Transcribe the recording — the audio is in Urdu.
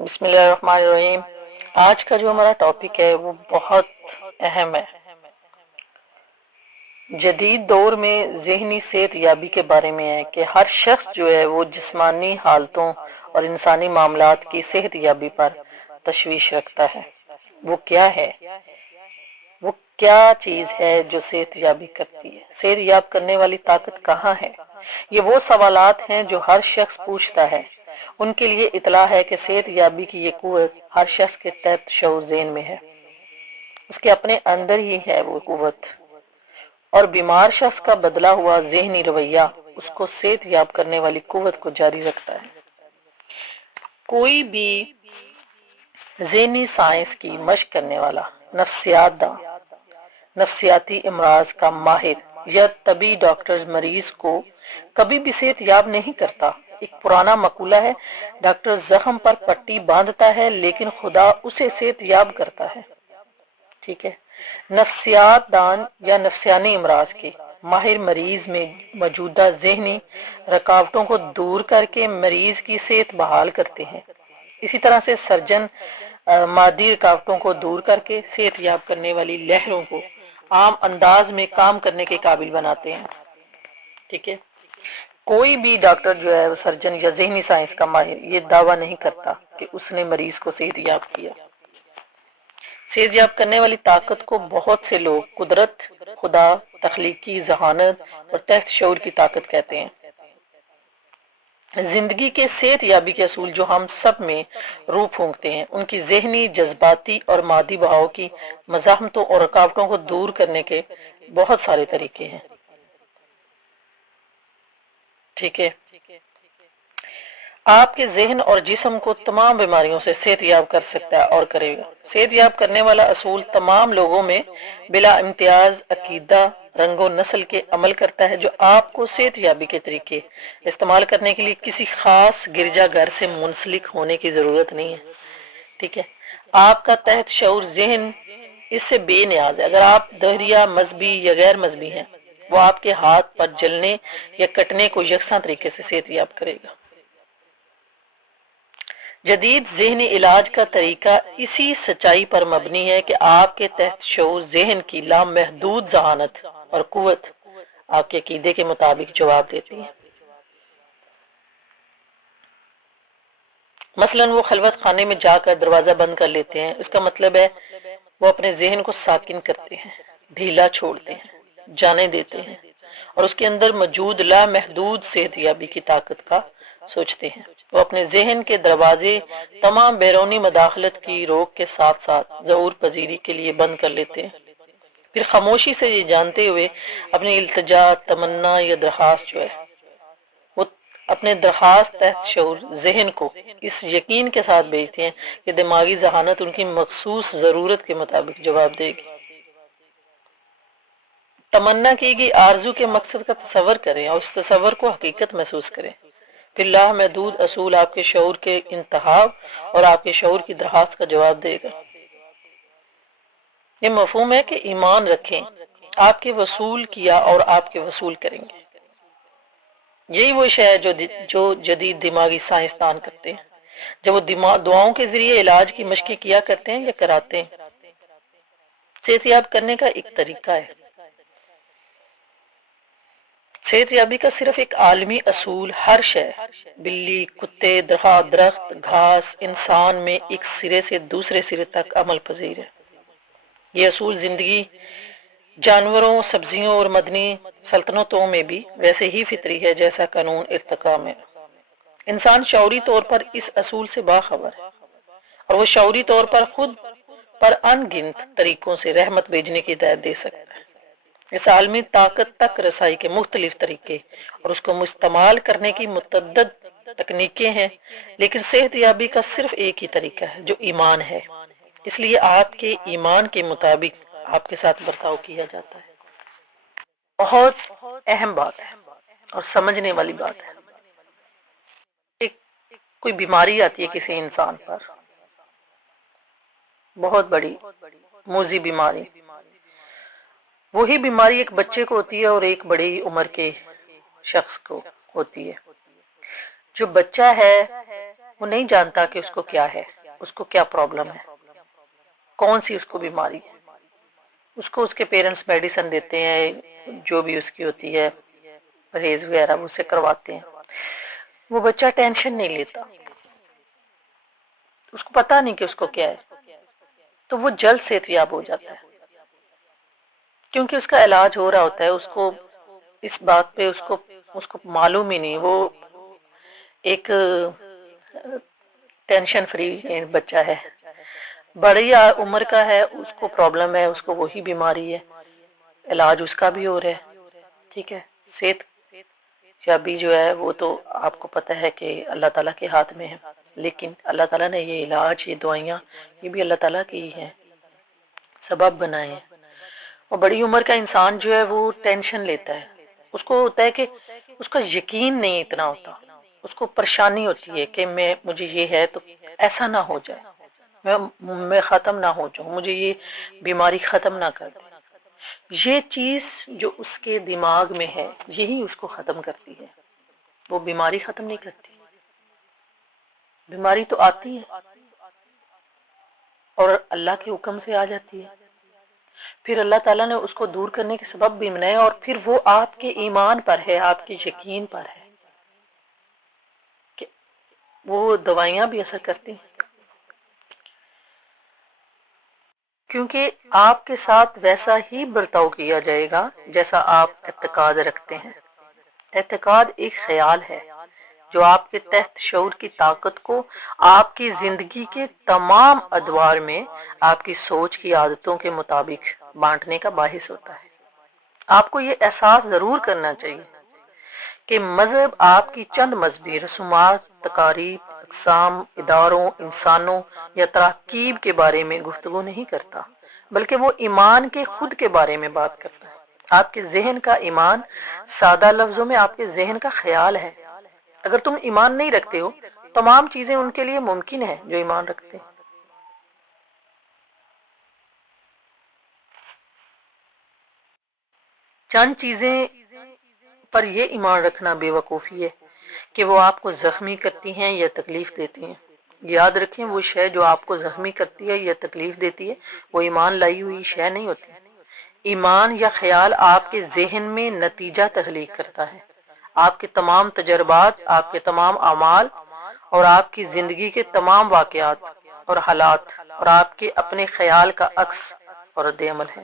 بسم اللہ الرحمن الرحیم۔ آج کا جو ہمارا ٹاپک ہے وہ بہت اہم ہے۔ جدید دور میں ذہنی صحت یابی کے بارے میں ہے کہ ہر شخص جو ہے وہ جسمانی حالتوں اور انسانی معاملات کی صحت یابی پر تشویش رکھتا ہے۔ وہ کیا ہے؟ وہ کیا چیز ہے جو صحت یابی کرتی ہے؟ صحت یاب کرنے والی طاقت کہاں ہے؟ یہ وہ سوالات ہیں جو ہر شخص پوچھتا ہے۔ ان کے لیے اطلاع ہے کہ صحت یابی کی یہ قوت ہر شخص کے تحت شعور ذہن میں ہے، اس کے اپنے اندر ہی ہے وہ قوت، اور بیمار شخص کا بدلا ہوا ذہنی رویہ اس کو صحت یاب کرنے والی قوت کو جاری رکھتا ہے۔ کوئی بھی ذہنی سائنس کی مشق کرنے والا، نفسیات داں، نفسیاتی امراض کا ماہر یا طبی ڈاکٹر مریض کو کبھی بھی صحت یاب نہیں کرتا۔ ایک پرانا مقولہ ہے، ڈاکٹر زخم پر پٹی باندھتا ہے لیکن خدا اسے صحت یاب کرتا ہے۔ ٹھیک ہے، نفسیات دان یا نفسیانی امراض کے ماہر مریض میں موجودہ ذہنی رکاوٹوں کو دور کر کے مریض کی صحت بحال کرتے ہیں۔ اسی طرح سے سرجن مادی رکاوٹوں کو دور کر کے صحت یاب کرنے والی لہروں کو عام انداز میں کام کرنے کے قابل بناتے ہیں۔ ٹھیک ہے، کوئی بھی ڈاکٹر جو ہے سرجن یا ذہنی سائنس کا ماہر یہ دعویٰ نہیں کرتا کہ اس نے مریض کو صحت یاب کیا۔ صحت یاب کرنے والی طاقت کو بہت سے لوگ قدرت، خدا، تخلیقی ذہانت اور تحت شعور کی طاقت کہتے ہیں۔ زندگی کے صحت یابی کے اصول جو ہم سب میں روح پھونکتے ہیں، ان کی ذہنی، جذباتی اور مادی بہاؤ کی مزاحمتوں اور رکاوٹوں کو دور کرنے کے بہت سارے طریقے ہیں۔ ٹھیک ہے، آپ کے ذہن اور جسم کو تمام بیماریوں سے صحت یاب کر سکتا ہے اور کرے گا۔ صحت یاب کرنے والا اصول تمام لوگوں میں بلا امتیاز عقیدہ، رنگ و نسل کے عمل کرتا ہے، جو آپ کو صحت یابی کے طریقے استعمال کرنے کے لیے کسی خاص گرجا گھر سے منسلک ہونے کی ضرورت نہیں ہے۔ ٹھیک ہے، آپ کا تحت شعور ذہن اس سے بے نیاز ہے۔ اگر آپ دہریہ، مذہبی یا غیر مذہبی ہیں، وہ آپ کے ہاتھ پر جلنے یا کٹنے کو یکساں طریقے سے صحت یاب کرے گا۔ جدید ذہنی علاج کا طریقہ اسی سچائی پر مبنی ہے کہ آپ کے تحت شعور ذہن کی لامحدود ذہانت اور قوت آپ کے عقیدے کے مطابق جواب دیتی ہے۔ مثلا وہ خلوت خانے میں جا کر دروازہ بند کر لیتے ہیں، اس کا مطلب ہے وہ اپنے ذہن کو ساکن کرتے ہیں، ڈھیلا چھوڑتے ہیں، جانے دیتے ہیں، اور اس کے اندر موجود لامحدود صحت یابی کی طاقت کا سوچتے ہیں۔ وہ اپنے ذہن کے دروازے تمام بیرونی مداخلت کی روک کے ساتھ ساتھ ظہور پذیری کے لیے بند کر لیتے ہیں۔ پھر خاموشی سے یہ جانتے ہوئے اپنی التجا، تمنا یا درخواست جو ہے وہ اپنے درخواست تحت شعور ذہن کو اس یقین کے ساتھ بھیجتے ہیں کہ دماغی ذہانت ان کی مخصوص ضرورت کے مطابق جواب دے گی۔ تمنا کی گئی آرزو کے مقصد کا تصور کریں اور اس تصور کو حقیقت محسوس کریں۔ پھر لامحدود اصول آپ کے شعور کے انتخاب اور آپ کے شعور کی درخواست کا جواب دے گا۔ یہ مفہوم ہے کہ ایمان رکھیں، آپ کے وصول کیا اور آپ کے وصول کریں گے۔ یہی وہ شے ہے جو جدید دماغی سائنسدان کرتے ہیں جب وہ دعاؤں کے ذریعے علاج کی مشقیں کیا کرتے ہیں یا کراتے ہیں۔ صحت یاب کرنے کا ایک طریقہ ہے۔ صحت یابی کا صرف ایک عالمی اصول ہر شے، بلی، کتے، درخت، گھاس، انسان میں ایک سرے سے دوسرے سرے تک عمل پذیر ہے۔ یہ اصول زندگی، جانوروں، سبزیوں اور مدنی سلطنتوں میں بھی ویسے ہی فطری ہے جیسا قانون ارتقاء میں۔ انسان شعوری طور پر اس اصول سے باخبر ہے اور وہ شعوری طور پر خود پر ان گنت طریقوں سے رحمت بھیجنے کی ہدایت دے سکتا ہے۔ اس عالمی طاقت تک رسائی کے مختلف طریقے اور اس کو استعمال کرنے کی متعدد تکنیکیں ہیں، لیکن صحت یابی کا صرف ایک ہی طریقہ ہے جو ایمان ہے۔ اس لیے آپ کے ایمان کے مطابق آپ کے ساتھ برتاؤ کیا جاتا ہے۔ بہت اہم بات ہے اور سمجھنے والی بات ہے۔ ایک کوئی بیماری آتی ہے کسی انسان پر، بہت بڑی موذی بیماری، وہی بیماری ایک بچے کو ہوتی ہے اور ایک بڑی عمر کے شخص کو ہوتی ہے۔ جو بچہ ہے وہ نہیں جانتا کہ اس کو کیا ہے، اس کو کیا پرابلم ہے، کون سی اس کو بیماری ہے۔ اس کو اس کے پیرنٹس میڈیسن دیتے ہیں، جو بھی اس کی ہوتی ہے پرہیز وغیرہ وہ اسے کرواتے ہیں۔ وہ بچہ ٹینشن نہیں لیتا، اس کو پتا نہیں کہ اس کو کیا ہے، تو وہ جلد صحت یاب ہو جاتا ہے، کیونکہ اس کا علاج ہو رہا ہوتا ہے۔ اس کو اس بات پہ اس کو معلوم ہی نہیں، وہ ایک ٹینشن فری بچہ ہے۔ بڑی عمر کا ہے، اس کو پرابلم ہے، اس کو وہی بیماری ہے، علاج اس کا بھی ہو رہا ہے، ٹھیک ہے۔ صحت یابی جو ہے وہ تو آپ کو پتہ ہے کہ اللہ تعالیٰ کے ہاتھ میں ہے، لیکن اللہ تعالیٰ نے یہ علاج، یہ دعائیاں، یہ بھی اللہ تعالیٰ کی ہی ہیں، سبب بنائے ہیں۔ اور بڑی عمر کا انسان جو ہے وہ ٹینشن لیتا ہے، اس کو ہوتا ہے کہ اس کا یقین نہیں اتنا ہوتا، اس کو پریشانی ہوتی ہے کہ مجھے یہ ہے تو ایسا نہ ہو جائے، میں ختم نہ ہو جاؤں، مجھے یہ بیماری ختم نہ کر دے۔ یہ چیز جو اس کے دماغ میں ہے یہی اس کو ختم کرتی ہے، وہ بیماری ختم نہیں کرتی۔ بیماری تو آتی ہے اور اللہ کے حکم سے آ جاتی ہے، پھر اللہ تعالیٰ نے اس کو دور کرنے کے سبب بھی بنائے، اور پھر وہ آپ کے ایمان پر ہے، آپ کے یقین پر ہے کہ وہ دوائیاں بھی اثر کرتی ہیں، کیونکہ آپ کے ساتھ ویسا ہی برتاؤ کیا جائے گا جیسا آپ اعتقاد رکھتے ہیں۔ اعتقاد ایک خیال ہے جو آپ کے تحت شعور کی طاقت کو آپ کی زندگی کے تمام ادوار میں آپ کی سوچ کی عادتوں کے مطابق بانٹنے کا باعث ہوتا ہے۔ آپ کو یہ احساس ضرور کرنا چاہیے کہ مذہب آپ کی چند مذہبی رسومات، تقاریب، اقسام، اداروں، انسانوں یا تراکیب کے بارے میں گفتگو نہیں کرتا، بلکہ وہ ایمان کے خود کے بارے میں بات کرتا ہے۔ آپ کے ذہن کا ایمان، سادہ لفظوں میں آپ کے ذہن کا خیال ہے۔ اگر تم ایمان نہیں رکھتے ہو، تمام چیزیں ان کے لیے ممکن ہے جو ایمان رکھتے ہیں۔ چند چیزیں پر یہ ایمان رکھنا بے وقوفی ہے کہ وہ آپ کو زخمی کرتی ہیں یا تکلیف دیتی ہیں۔ یاد رکھیں، وہ شے جو آپ کو زخمی کرتی ہے یا تکلیف دیتی ہے وہ ایمان لائی ہوئی شے نہیں ہوتی۔ ایمان یا خیال آپ کے ذہن میں نتیجہ تخلیق کرتا ہے۔ آپ کے تمام تجربات، آپ کے تمام اعمال اور آپ کی زندگی کے تمام واقعات اور حالات اور آپ کے اپنے خیال کا عکس اور رد عمل ہے۔